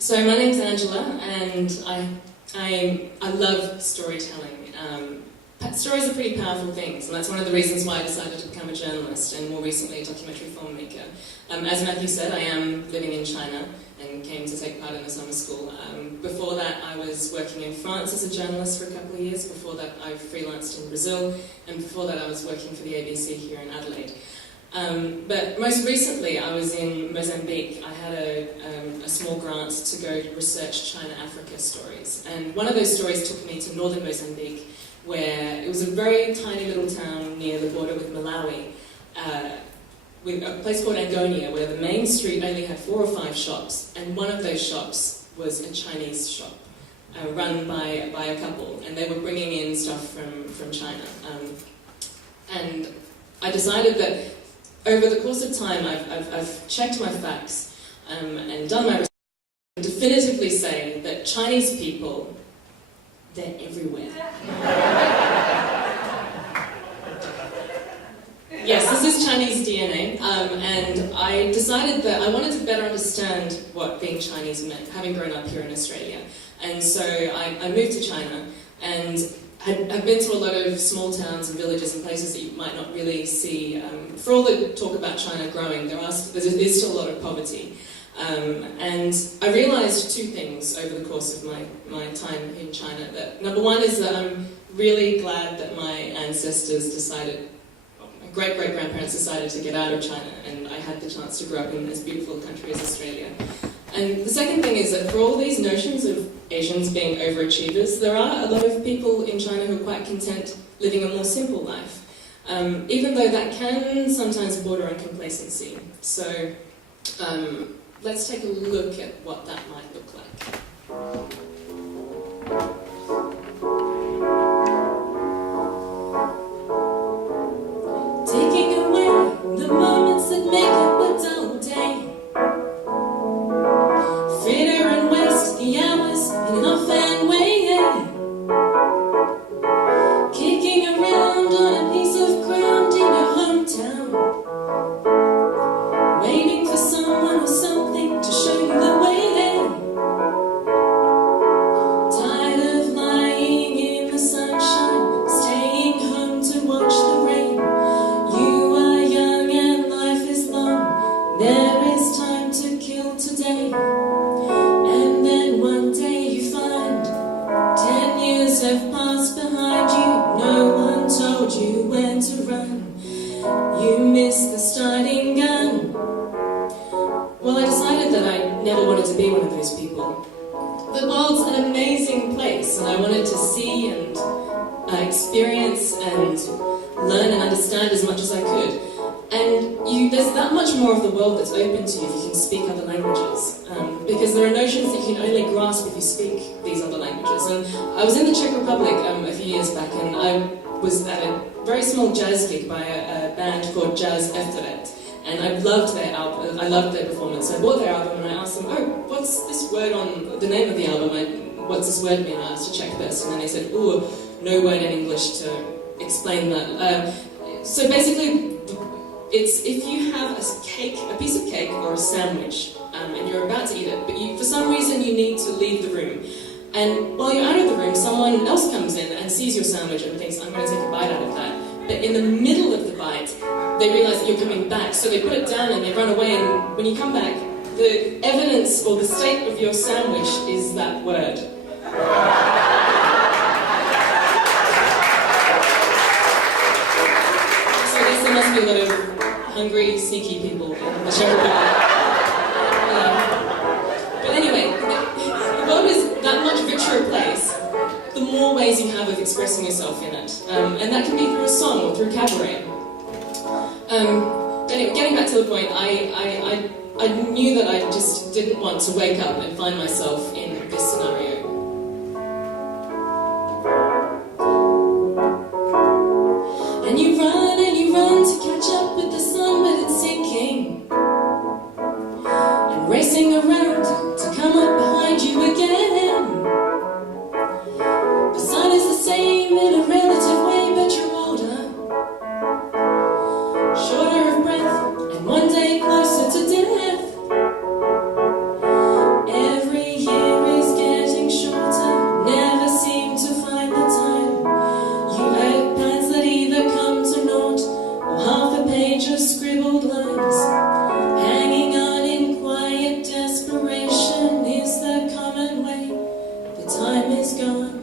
So my name's Angela, and I love storytelling. Stories are pretty powerful things, and that's one of the reasons why I decided to become a journalist and more recently a documentary filmmaker. As Matthew said, I am living in China and came to take part in the summer school. Before that, I was working in France as a journalist for a couple of years. Before that, I freelanced in Brazil, and before that, I was working for the ABC here in Adelaide. But most recently, I was in Mozambique. I had a small grant to go to research China-Africa stories. And one of those stories took me to northern Mozambique, where it was a very tiny little town near the border with Malawi, with a place called Angonia, where the main street only had 4 or 5 shops, and one of those shops was a Chinese shop, run by a couple, and they were bringing in stuff from China. And I decided that over the course of time, I've checked my facts and done my research and definitively say that Chinese people, they're everywhere. Yes, this is Chinese DNA, and I decided that I wanted to better understand what being Chinese meant, having grown up here in Australia. And so I moved to China, and I've been to a lot of small towns and villages and places that you might not really see. For all the talk about China growing, there's still a lot of poverty. And I realised 2 things over the course of my time in China. That number one is that I'm really glad that my ancestors decided, my great-great-grandparents decided to get out of China, and I had the chance to grow up in as beautiful a country as Australia. And the second thing is that for all these notions of Asians being overachievers, there are a lot of people in China who are quite content living a more simple life, even though that can sometimes border on complacency. So let's take a look at what that might look like. Taking away the moments that make up a dull day, fritter and waste the hours in an offhand way, kicking around on a piece of ground in your hometown, waiting for someone or something to show you the way. Tired of lying in the sunshine, staying home to watch the rain. You are young and life is long, there is time to kill today. And then one day you find 10 years have passed behind you. No one told you when to run. You missed the starting gun. Well, I decided that I never wanted to be one of those people. The world's an amazing place, and I wanted to see and experience and learn and understand as much as I could. And there's that much more of the world that's open to you if you can speak other languages. Because there are notions that you can only grasp if you speak these other languages. And I was in the Czech Republic a few years back, and I was at a very small jazz gig by a band called Jazz Efteret. And I loved their album, I loved their performance. So I bought their album and I asked them, oh, what's this word on the name of the album? What's this word mean? I asked to check this. And then they said, oh, no word in English to explain that. So basically, it's if you have a piece of cake or a sandwich, and you're about to eat it, but for some reason you need to leave the room. And while you're out of the room, someone else comes in and sees your sandwich and thinks, I'm going to take a bite out of that. But in the middle of the bite, they realise that you're coming back, so they put it down and they run away, and when you come back, the evidence or the state of your sandwich is that word. So I guess there must be a lot of hungry, sneaky people in the Czech Republic. But anyway, the world is that much richer a place, the more ways you have of expressing yourself in it. And that can be through a song or through cabaret. Anyway, getting back to the point, I knew that I just didn't want to wake up and find myself in this scenario. And you run to catch up with the sun, but it's sinking. And racing around to come up behind you again. The sun is the same in a relative way, but you're older, shorter of breath, and one day closer to death. Every time is gone.